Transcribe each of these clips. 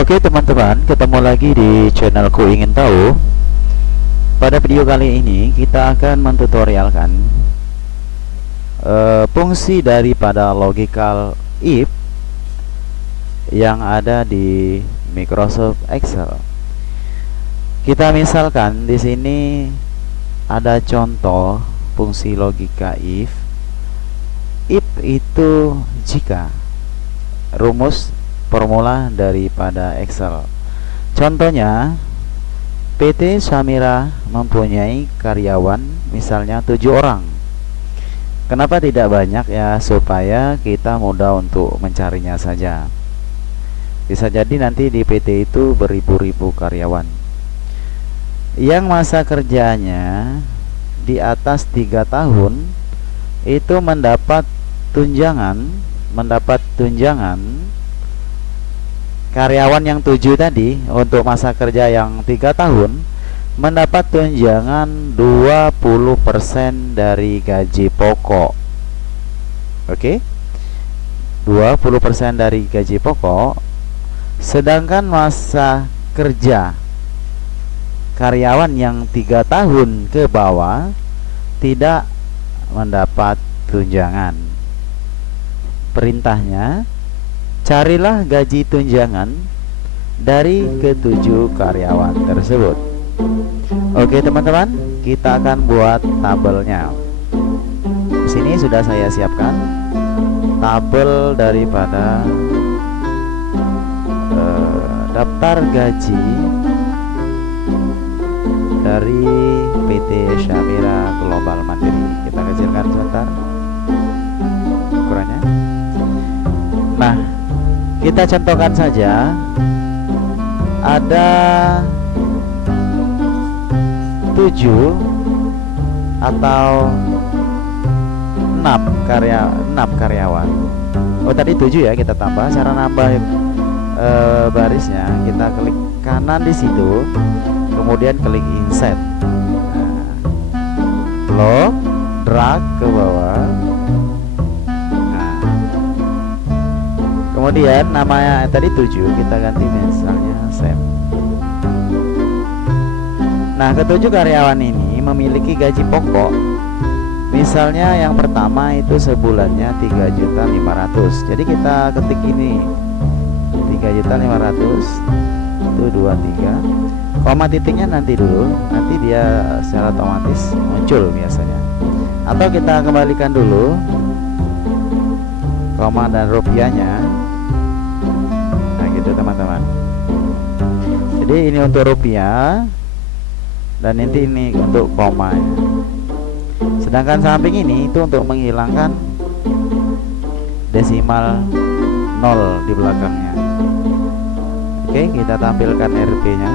Oke teman-teman, ketemu lagi di channelku Ingin Tahu. Pada video kali ini kita akan mentutorialkan fungsi daripada logical if yang ada di Microsoft Excel. Kita misalkan di sini ada contoh fungsi logika if. If itu jika, rumus formula daripada Excel. Contohnya, PT Samira mempunyai karyawan misalnya 7 orang. Kenapa tidak banyak ya? Supaya kita mudah untuk mencarinya saja. Bisa jadi nanti di PT itu beribu-ribu karyawan. Yang masa kerjanya di atas 3 tahun itu mendapat tunjangan karyawan yang 7 tadi untuk masa kerja yang 3 tahun mendapat tunjangan 20% dari gaji pokok. Oke? 20% dari gaji pokok. Sedangkan masa kerja karyawan yang 3 tahun ke bawah tidak mendapat tunjangan. Perintahnya, carilah gaji tunjangan dari ke-7 karyawan tersebut. Oke teman-teman, kita akan buat tabelnya. Di sini sudah saya siapkan tabel daripada daftar gaji dari PT Samira Global Mandiri. Kita kecilkan sebentar ukurannya. Nah, kita contohkan saja ada 7 atau 6 karyawan. Oh tadi 7 ya, kita tambah. Cara nambah barisnya, kita klik kanan di situ, kemudian klik insert. Lock, drag ke bawah. Kemudian namanya tadi 7 kita ganti misalnya Sam. Nah, ke-7 karyawan ini memiliki gaji pokok. Misalnya yang pertama itu sebulannya 3.500.000. Jadi kita ketik ini 3.500.000 itu 23. Koma titiknya nanti dulu, nanti dia secara otomatis muncul biasanya. Atau kita kembalikan dulu koma dan rupiahnya. Gitu teman-teman. Jadi ini untuk rupiah dan nanti ini untuk koma. Sedangkan samping ini itu untuk menghilangkan desimal 0 di belakangnya. Oke, kita tampilkan RP nya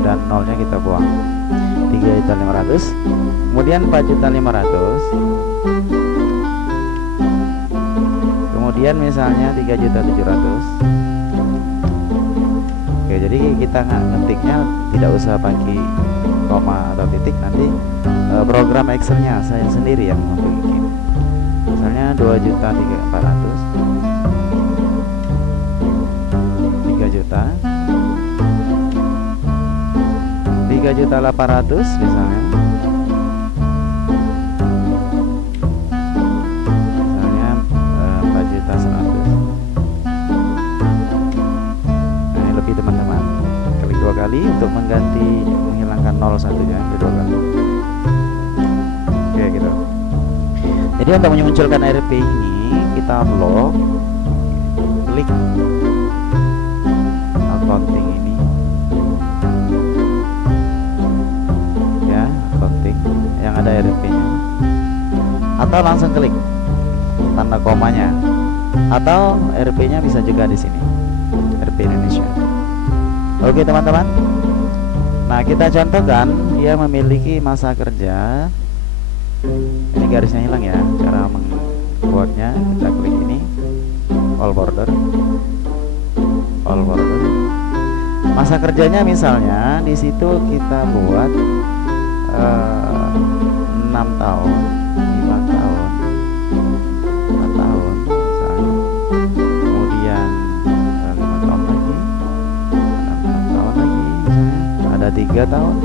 dan nolnya kita buang. 3.500.000, kemudian 4.500.000, kemudian misalnya 3.700.000. Oke, jadi kita ngetiknya tidak usah pakai koma atau titik, nanti program Excelnya saya sendiri yang membuat. Misalnya 2.400.000, 3 juta, 3.800.000 misalnya. Teman-teman, klik 2 kali untuk menghilangkan 0 satunya, kedua kali. Oke gitu. Jadi untuk memunculkan RP ini kita lock, klik accounting ini ya, accounting yang ada RP nya, atau langsung klik tanda komanya, atau RP nya bisa juga di sini, RP Indonesia. Oke teman-teman. Nah, kita contohkan dia memiliki masa kerja. Ini garisnya hilang ya. Cara membuatnya, kita klik ini all border. Masa kerjanya misalnya di situ kita buat 6 tahun, 5 tahun, 4 tahun misalnya. Kemudian 5 tahun lagi. 3 tahun,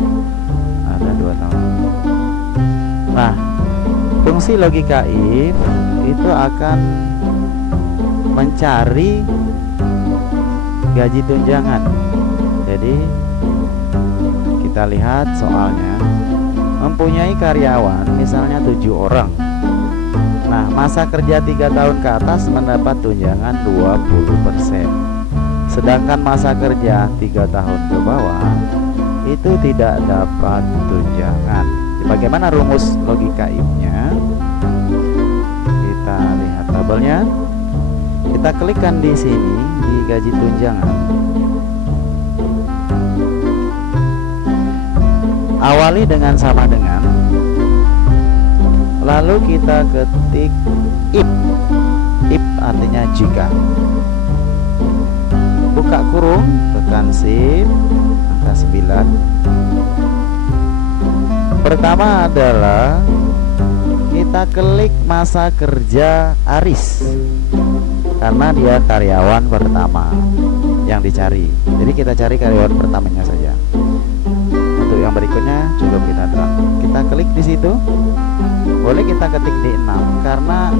ada 2 tahun. Nah, fungsi logika if itu akan mencari gaji tunjangan. Jadi kita lihat soalnya, mempunyai karyawan misalnya 7 orang. Nah, masa kerja 3 tahun ke atas mendapat tunjangan 20%. Sedangkan masa kerja 3 tahun ke bawah itu tidak dapat tunjangan. Bagaimana rumus logika if-nya? Kita lihat tabelnya. Kita klikkan di sini di gaji tunjangan. Awali dengan sama dengan, lalu kita ketik if. If artinya jika. Buka kurung, tekan shift, angka 9. Pertama adalah kita klik masa kerja Aris, karena dia karyawan pertama yang dicari. Jadi kita cari karyawan pertamanya saja. Untuk yang berikutnya cukup kita drag. Kita klik di situ. Boleh kita ketik di 6 karena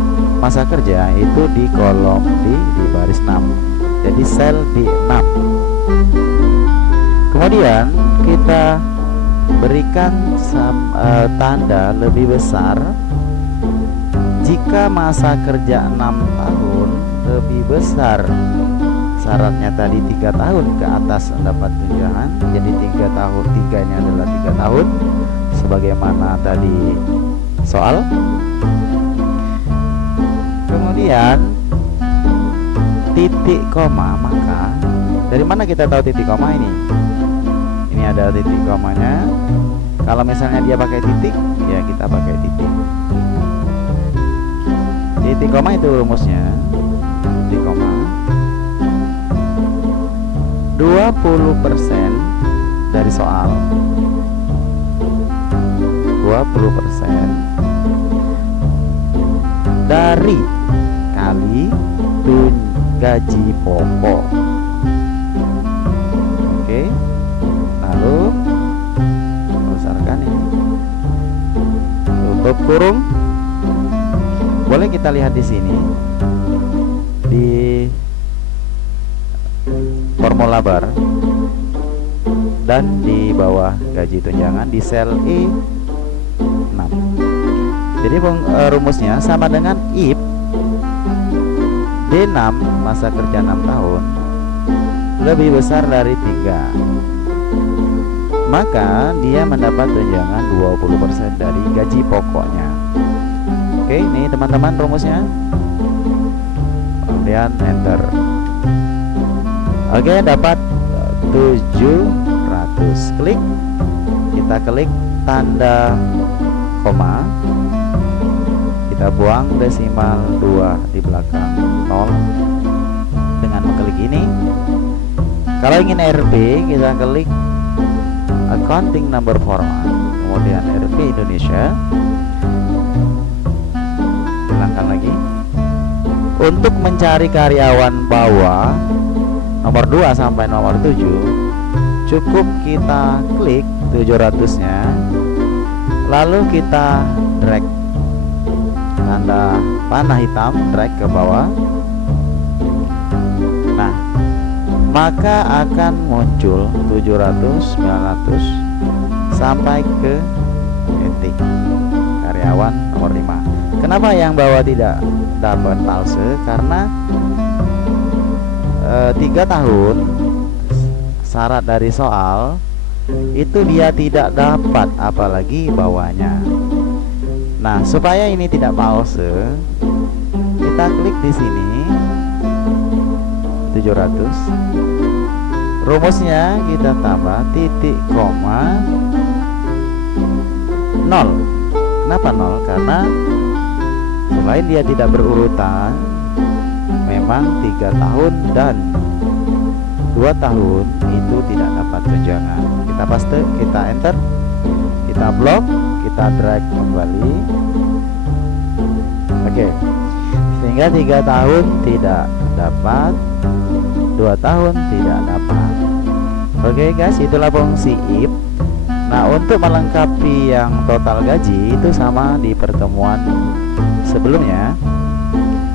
masa kerja itu di kolom di baris 6. Jadi sel di 6. Kemudian kita berikan tanda lebih besar jika masa kerja 6 tahun lebih besar. Syaratnya tadi 3 tahun ke atas mendapat tunjangan. Jadi 3 tahun, 3 ini adalah 3 tahun sebagaimana tadi soal. Kemudian titik koma, maka dari mana kita tahu titik koma ini? Ini ada titik komanya. Kalau misalnya dia pakai titik, ya kita pakai titik. Titik koma itu rumusnya. Titik koma 20% dari soal, 20% dari kali gaji pokok. Oke, lalu besarkan ini, tutup kurung. Boleh kita lihat di sini di formula bar dan di bawah gaji tunjangan di sel E6. Jadi rumusnya sama dengan if D6 masa kerja 6 tahun lebih besar dari 3, maka dia mendapat tunjangan 20% dari gaji pokoknya. Oke, ini teman-teman rumusnya. Kemudian enter. Oke, dapat 700. Klik. Kita klik tanda koma. Kita buang desimal 2 di belakang 0 dengan mengklik ini. Kalau ingin RP, kita klik accounting number format, kemudian RP Indonesia. Hilangkan lagi. Untuk mencari karyawan bawah nomor 2 sampai nomor 7, cukup kita klik 700-nya, lalu kita drag tanda panah hitam, drag ke bawah. Nah, maka akan muncul 700, 900 sampai ke titik karyawan nomor 5. Kenapa yang bawah tidak dapat talse? Karena 3 tahun syarat dari soal itu dia tidak dapat, apalagi bawahnya. Nah, supaya ini tidak palsu, kita klik di sini 700. Rumusnya kita tambah titik koma 0. Kenapa 0? Karena selain dia tidak berurutan, memang 3 tahun dan 2 tahun itu tidak dapat tunjangan. Kita paste, kita enter, kita blok, kita drag kembali. Oke, sehingga 3 tahun tidak dapat, 2 tahun tidak dapat. Oke guys, itulah fungsi if. Nah, untuk melengkapi yang total gaji itu sama di pertemuan sebelumnya.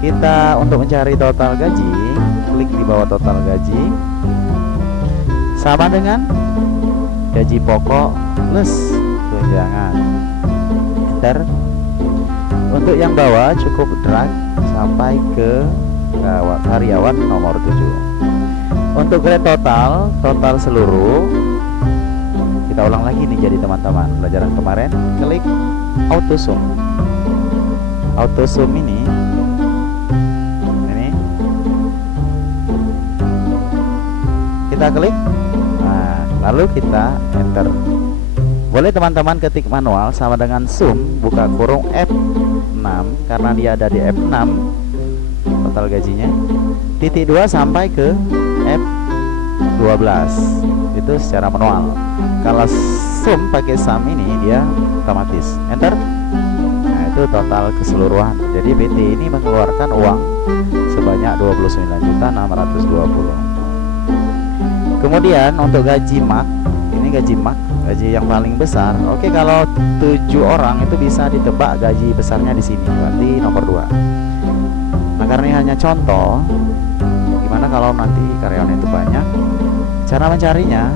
Kita untuk mencari total gaji, klik di bawah total gaji, sama dengan gaji pokok plus tunjangan. Enter. Untuk yang bawah cukup drag sampai ke karyawan nomor 7. Untuk grade total seluruh, kita ulang lagi nih jadi teman-teman pelajaran kemarin, klik auto sum. Auto sum ini kita klik, nah lalu kita enter. Boleh teman-teman ketik manual sama dengan sum buka kurung F6 karena dia ada di F6 total gajinya, titik 2 sampai ke F12 itu secara manual. Kalau sum pakai sum ini dia otomatis enter. Nah itu total keseluruhan. Jadi PT ini mengeluarkan uang sebanyak 29.620. Kemudian untuk gaji mak, ini gaji mak, gaji yang paling besar. Oke, kalau 7 orang itu bisa ditebak gaji besarnya di sini, berarti nomor 2. Nah, karena ini hanya contoh, gimana kalau nanti karyawan itu banyak? Cara mencarinya,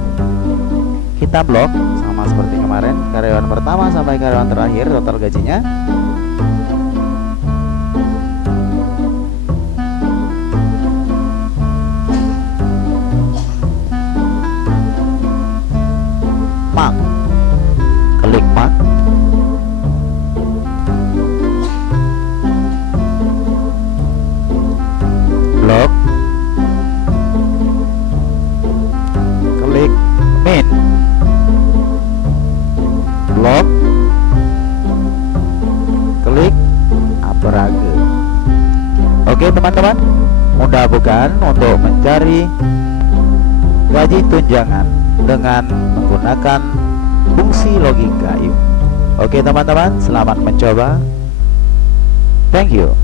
kita blok sama seperti kemarin, karyawan pertama sampai karyawan terakhir total gajinya. Mak, klik mak. Blok, klik min. Blok, klik abrage. Oke teman-teman, mudah bukan untuk mencari gaji tunjangan dengan menggunakan fungsi logika if. Oke teman-teman, selamat mencoba. Thank you.